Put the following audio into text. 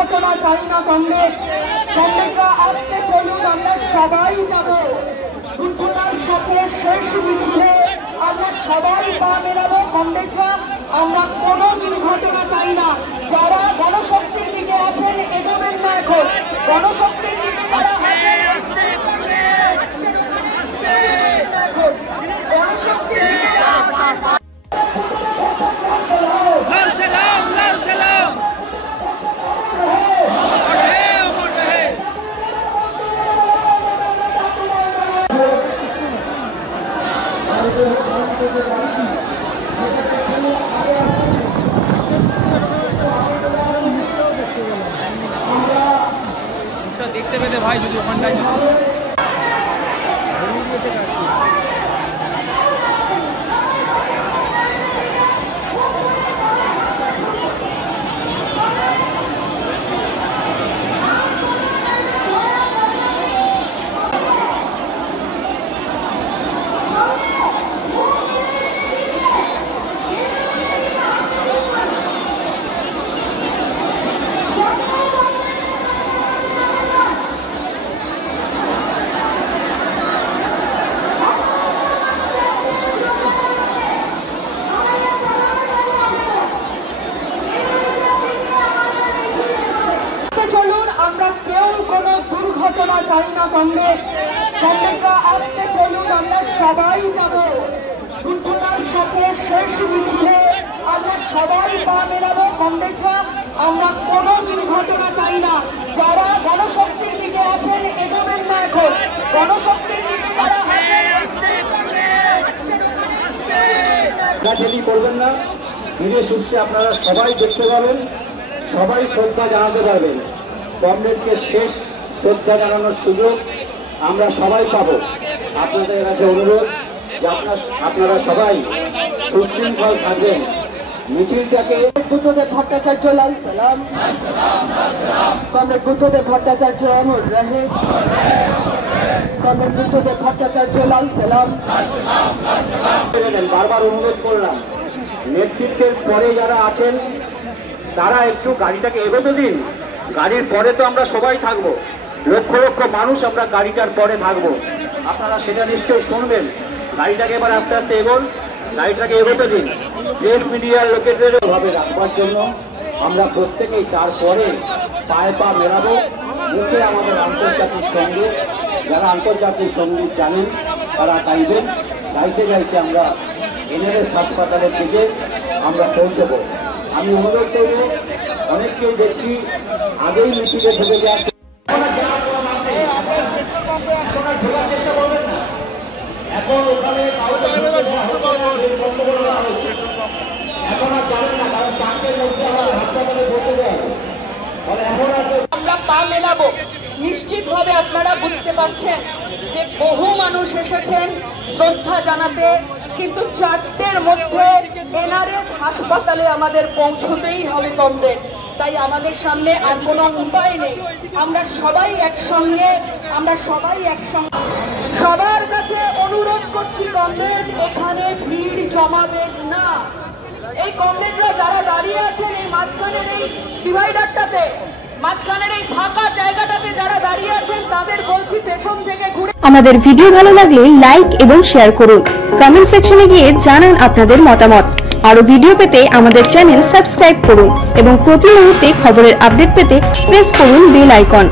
দুর্ঘটনা চাই না কংগ্রেস। কংগ্রেসরা আসতে চলুন, আমরা সবাই যাব সূচনার সাথে শেষ মিছিলে। আমরা সবাই পা মেলাবো। কংগ্রেসরা আমরা কোনো দুর্ঘটনা চাই না। যারা গণশক্তির দিকে আছেন এগোবেন না এখন। গণশক্তির দিকে যারা দেখতে পেতে ভাই যদি ওখানটায় দুর্ঘটনা চাই না কংগ্রেস। কংগ্রেসরা আসতে চলুন, আমরা সবাই যাব সূচনার সাথে শেষ মিছিলে। আমরা সবাই পা মেলাবো। কংগ্রেসরা আমরা কোনো দুর্ঘটনা চাই না। যারা গণশক্তির দিকে আছেন এগোবেন না এখন। গণশক্তির দিকে যারা করবেন না, ধীরে সুস্থে আপনারা সবাই দেখতে পাবেন, সবাই শ্রদ্ধা জানাতে পারবেন। কমরেডকে শেষ শ্রদ্ধা জানানোর সুযোগ আমরা সবাই পাবো। আপনাদের কাছে অনুরোধ যে আপনারা সবাই সুশৃঙ্খল থাকবেন। মিছিলটাকে বুদ্ধদেব ভট্টাচার্য লাল সালাম, কমরেড বুদ্ধদেব ভট্টাচার্য অমর রহে, কমরেড বুদ্ধদেব ভট্টাচার্য লাল সালাম। বারবার অনুরোধ করলাম, নেতৃত্বের পরে যারা আছেন তারা একটু গাড়িটাকে এগোতে দিন। গাড়ির পরে তো আমরা সবাই থাকবো, লক্ষ লক্ষ মানুষ আমরা গাড়িটার পরে থাকবো। আপনারা সেটা নিশ্চয়ই শুনবেন। গাড়িটাকে এবার আস্তে আস্তে এগোন, গাড়িটাকে এগোতে দিন। প্রেস মিডিয়ার লোকেদেরও ভাবে রাখবার জন্য আমরা প্রত্যেকেই তারপরে পায়ে পা মেলাবো। মুখে আমাদের আন্তর্জাতিক সঙ্গীত, যারা আন্তর্জাতিক সঙ্গীত জানেন তারা গাইবেন। গাইতে গাইতে আমরা NLS হাসপাতালের দিকে আমরা পৌঁছবো। আমি অনুরোধ করব, অনেককেই দেখছি আগেই মিছিলে ঢুকে যাচ্ছে। এখন ওখানে আমরা পা মেলাবো। নিশ্চিতভাবে আপনারা বুঝতে পারছেন যে বহু মানুষ এসেছেন শ্রদ্ধা জানাতে, কিন্তু 4টের মধ্যে NRS হাসপাতালে আমাদের পৌঁছতেই হবে কমরেড। তাই আমাদের সামনে আর কোনো উপায় নেই। আমরা সবাই একসঙ্গে সবার কাছে অনুরোধ করছি, কমরেড এখানে ভিড় জমাবেন না। এই কমরেডরা যারা দাঁড়িয়ে আছেন এই মাঝখানের এই ডিভাইডারটাতে, মাঝখানের এই ফাঁকা জায়গাটাতে যারা দাঁড়িয়ে আছেন তাদের বলছি পেছন থেকে ঘুরে। আমাদের ভিডিও ভালো লাগলে লাইক এবং শেয়ার করুন। কমেন্ট সেকশনে গিয়ে জানান আপনাদের মতামত। আরো ভিডিও পেতে আমাদের চ্যানেল সাবস্ক্রাইব করুন এবং প্রতি মুহূর্তে খবরের আপডেট পেতে প্রেস করুন বেল আইকন।